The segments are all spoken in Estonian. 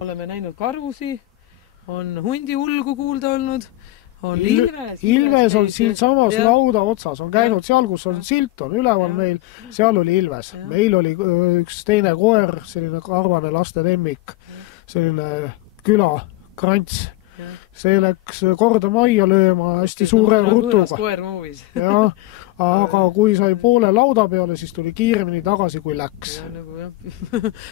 Oleme näinud karusi, on hundi ulgu kuulda olnud, on Ilves on siin samas lauda otsas, on käinud seal, kus on silt, on üleval meil, seal oli Ilves. Meil oli üks teine koer, selline karvane laste lemmik, selline külakrants. See läks korda majja lööma hästi suure rutuga. Ja, aga kui sai poole lauda peale, siis tuli kiiremini tagasi, kui läks. Ja, nagu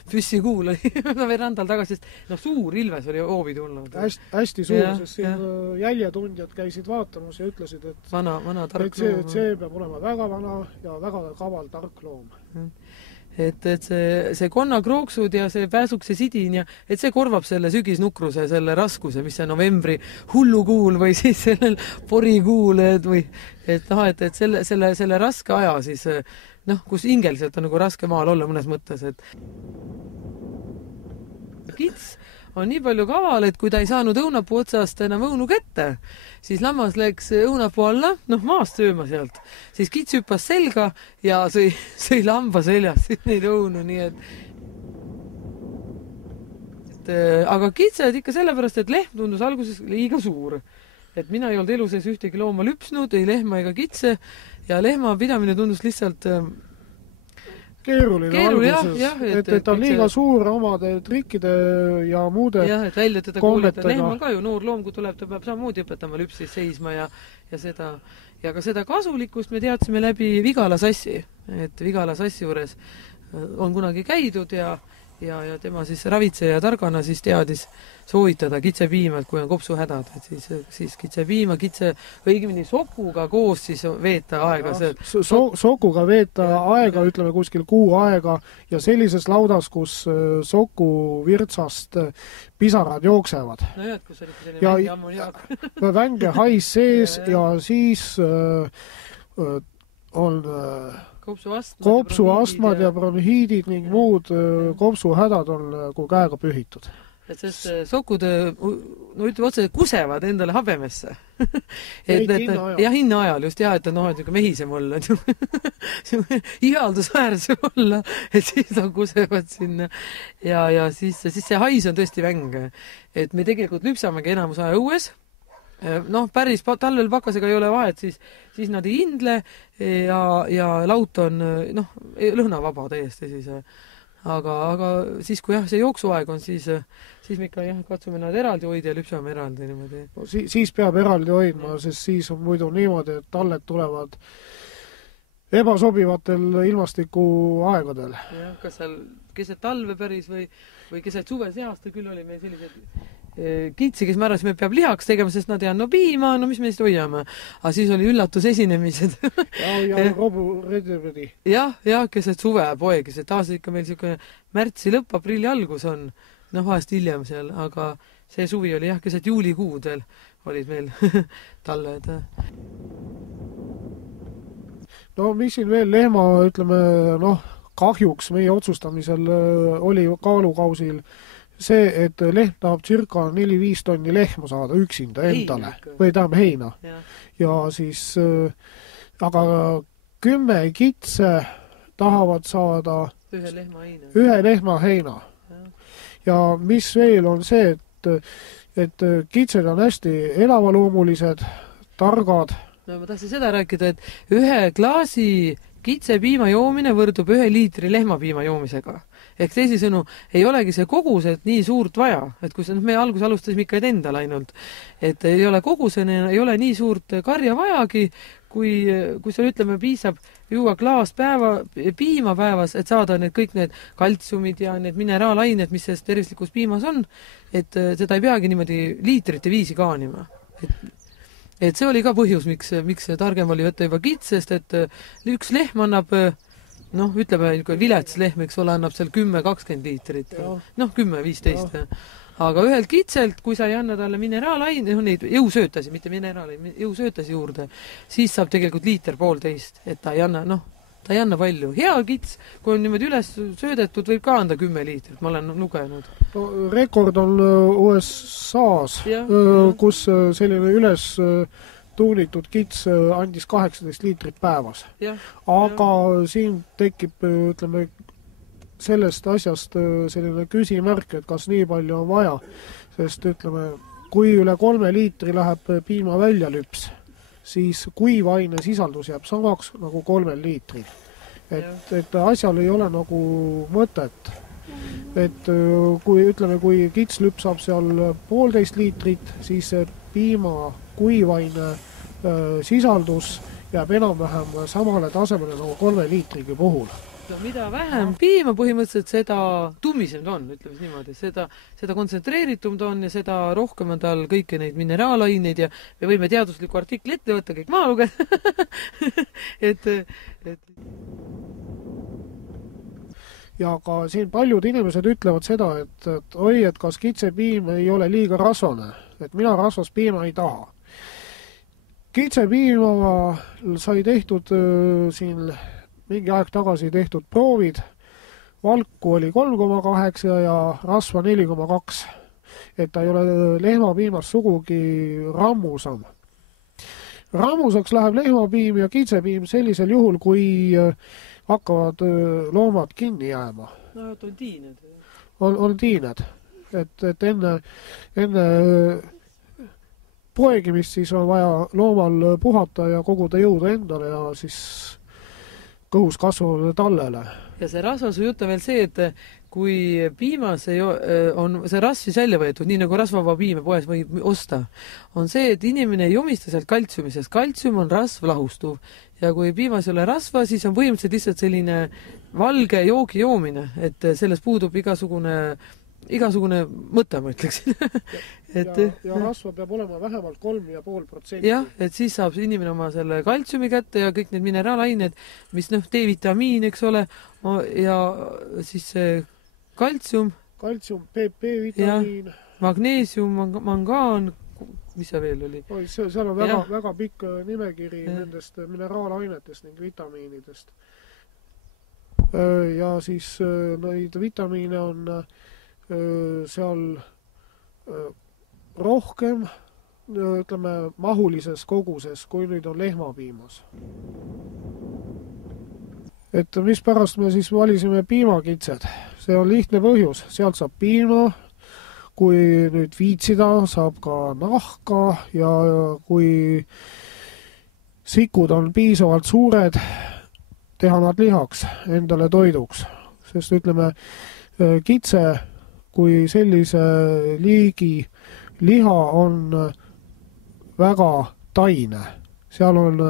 püssi kuul oli randal tagasi, sest suur Ilves oli hoovi tulnud. Hästi suur, sest siin jäljetundjad käisid vaatamas ja ütlesid, et vana tark loom. See peab olema väga vana ja väga kaval tark loom. Et see konnakrooksud ja see pääsukse sidin ja et see korvab selle sügisnukruse, selle raskuse, mis see novembri hullukuul või siis sellel porikuul või et selle raske aja siis kus ingeliselt on nagu raske maal olla mõnes mõttes, et kits on nii palju kaval, et kui ta ei saanud õunapuu otsast enam õunu kätte, siis lammas läks õunapuu alla, maast sööma sealt, siis kits hüppas selga ja sõi lamba seljas neid õunu, nii et aga kitsed ikka sellepärast, et lehm tundus alguses liiga suur. Et mina ei olnud elu sees ühtegi looma lüpsnud, ei lehma ega kitse ja lehma pidamine tundus lihtsalt keeruline alguses, et on liiga suur omade trikkide ja muude et välja teda kuulata. Lehm on ka ju noor loom, kui tuleb, ta peab samamoodi õpetama lüpsis seisma ja seda. Ja ka seda kasulikkust me teadsime läbi Vigala sassi. Et Vigala sassi juures on kunagi käidud ja tema siis ravitseja targana siis teadis soovitada kitsepiima, et kui on kopsuhädad, et siis kitsepiima, õigemini sokuga koos siis veeta aega. Sokuga veeta aega, ütleme kuskil kuu aega ja sellises laudas, kus soku virtsast pisarad jooksevad. No jah, kus oli selline vänge ammoniaak. Vänge hais sees ja siis on kopsuastmad ja bronhiidid ning muud kopsuhädad on kui käega pühitud. Et sest sokud, ütleme otse, kusevad endale habemesse. Hinna ajal just, et mehisem olla. Ihaldusväärsem olla, et siis nad kusevad sinna. Ja siis see hais on tõesti väng. Et me tegelikult lüpsamegi enamus aja õues. Päris talvel pakasega ei ole vahet, siis nad ei hindle ja laut on lõhnavaba täiesti siis. Aga siis, kui see jooksuaeg on, siis me ikka katsume nad eraldi hoida ja lüpsame eraldi niimoodi. Siis peab eraldi hoidma, sest siis on muidu niimoodi, et talled tulevad ebasobivatel ilmastiku aegadel. Jah, kas seal keset talve päris või keset suve seasta küll oli meil sellised kitsi, kes määras, me peab lihaks tegema, sest nad ei anna piima, mis me neist hoiame. Aga siis oli üllatus esinemised. ja Robu Redevedi. Ja, keset suve poeg, sest taas ikka meil märtsi lõpp, aprilli algus on, vahest hiljem seal, aga see suvi oli keset juulikuudel olid meil talled. Mis siin veel lehma, ütleme, kahjuks meie otsustamisel oli kaalukausil see, et lehm tahab circa 4-5 tonni lehma saada üksinda endale, või tähendab heina. Ja siis, aga 10 kitse tahavad saada ühe lehma heina. Ja mis veel on see, et kitsed on hästi elavaloumulised, targad. Ma tahtsin seda rääkida, et ühe klaasi kitsepiima joomine võrdub 1 liitri lehmapiima joomisega. Ehk teisisõnu, ei olegi see kogused nii suurt vaja, et kui me alguses alustasime ikka endal ainult, et ei ole kogusena, ei ole nii suurt karja vajagi, kui seal ütleme piisab juua klaas piima päevas, et saada kõik need kaltsiumid ja need mineraalained, mis selles tervislikus piimas on, et seda ei peagi niimoodi liitrite viisi kaanima. Et see oli ka põhjus, miks targem oli võtta juba kitsest, et üks lehm annab ütleme, vilets lehm, eks ole, annab seal 10-20 liitrit. 10-15. Aga ühelt kitselt, kui sa ei anna talle mineraalaine, neid jõusöötasi, mitte mineraalaine, jõusöötasi juurde, siis saab tegelikult 1,5 liitrit, et ta ei anna palju. Hea kits, kui on niimoodi üles söödetud, võib ka anda 10 liitrit, ma olen lugenud. Rekord on USA-s, kus selline üles tuunitud kits andis 18 liitrit päevas. Aga siin tekib, ütleme, sellest asjast selline küsimärk, et kas nii palju on vaja, sest ütleme, kui üle 3 liitri läheb piima väljalüps, siis kuivaine sisaldus jääb samaks nagu 3 liitril. Et asjal ei ole nagu mõtet. Et kui kits lüpsab seal 1,5 liitrit, siis see piima kuivaine sisaldus jääb enam-vähem samale tasemele nagu 3 liitrigi puhul. Mida vähem piima põhimõtteliselt, seda tummisem ta on, ütleme niimoodi. Seda kontsentreeritum ta on ja seda rohkem on tal kõiki neid mineraalaineid ja me võime teadusliku artikli ette võtta, kõik maha lugeda. Ja ka siin paljud inimesed ütlevad seda, et oi, et kas kitsepiim ei ole liiga rasvane, et mina rasvast piima ei taha. Kitsepiima sai tehtud siin mingi aeg tagasi tehtud proovid, valku oli 3,8 ja rasva 4,2, et ta ei ole lehmapiimast sugugi rammusam. Rammusaks läheb lehmapiim ja kitsepiim sellisel juhul, kui hakkavad loomad kinni jääma. No, on tiined. On tiined, et enne poegimist siis on vaja loomal puhata ja koguda jõuda endale ja siis kõhus kasvavale tallele. Ja see rasvas jutt on veel see, et kui piimas on see rasvis välja võetud, nii nagu rasvava piime poes võib osta, on see, et inimene ei omista sealt kaltsiumi, sest kaltsium on rasv lahustuv. Ja kui piimas ei ole rasva, siis on põhimõtteliselt lihtsalt selline valge joogi joomine, et selles puudub igasugune mõte, ma ütleksin. ja rasva peab olema vähemalt 3,5%. Jah, et siis saab inimene oma selle kaltsiumi kätte ja kõik need mineraalained, mis D-vitamiin, eks ole, ja siis see kaltsium, PP-vitamiin, magneesium, mangaan, mis see veel oli? Seal on väga pikk nimekiri nendest mineraalainetest ning vitamiinidest. Ja siis neid vitamiine on seal rohkem, ütleme, mahulises koguses, kui nüüd on lehmapiimas. Et mispärast me siis valisime piimakitsed? See on lihtne põhjus. Sealt saab piima, kui nüüd viitsida, saab ka nahka ja kui sikud on piisavalt suured, teha nad lihaks, endale toiduks. Sest ütleme, kitse kui sellise liigi liha on väga taine. Seal on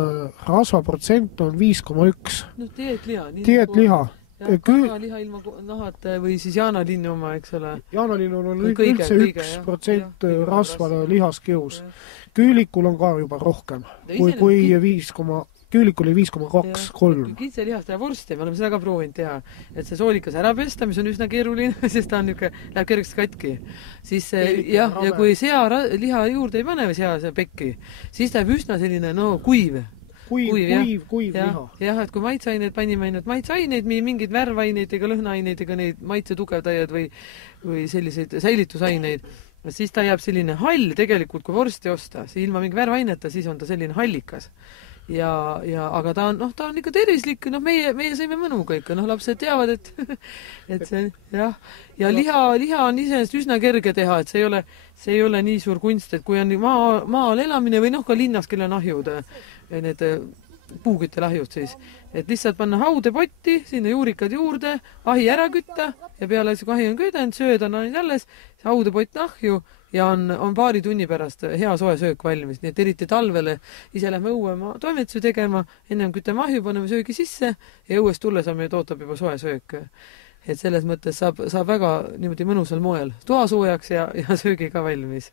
rasvaprotsent on 5,1. No dieetliha. Dieetliha. Kanaliha ilma nahata või siis jaanalinnu oma, eks ole. Jaanalinul on üldse 1% rasva lihaskihus. Küülikul on ka juba rohkem kui 5,... Küülikul oli 5,2-3. Kitselihast ja vorsti, me oleme seda ka proovinud teha, et see soolikas ära pesta, mis on üsna keeruline, sest ta on läheb kergeks katki. Siis ja kui sealiha juurde ei pane või see pekki, siis ta jääb üsna selline, kuiv. Kuiv liha. Jah, et kui maitseaineid panime ainult maitseaineid, mingeid värvaineid ega lõhnaaineid ega neid maitsetugevdajad või selliseid säilitusaineid, siis ta jääb selline hall tegelikult, kui vorsti osta. See ilma mingi värvaineta, siis on ta selline hallikas. Aga ta on ikka tervislik, meie sõime mõnuga ikka, lapsed teavad, et see, jah. Ja liha on iseenesest üsna kerge teha, et see ei ole nii suur kunst, et kui on maal elamine või ka linnas, kelle on ahjud, need puuküttelahjud siis, et lihtsalt panna haudepotti, sinna juurikad juurde, ahi ära kütta ja peale kui ahi on küdanud, sööd on ainult alles, see haudepott nahju ja on paari tunni pärast hea soe söök valmis, nii et eriti talvele ise lähme õue toimetusi tegema, ennem kütame ahju, paneme söögi sisse ja õuest tulle saame ootab juba soe söök. Et selles mõttes saab väga niimoodi mõnusal moel toa soojaks ja söögi ka valmis.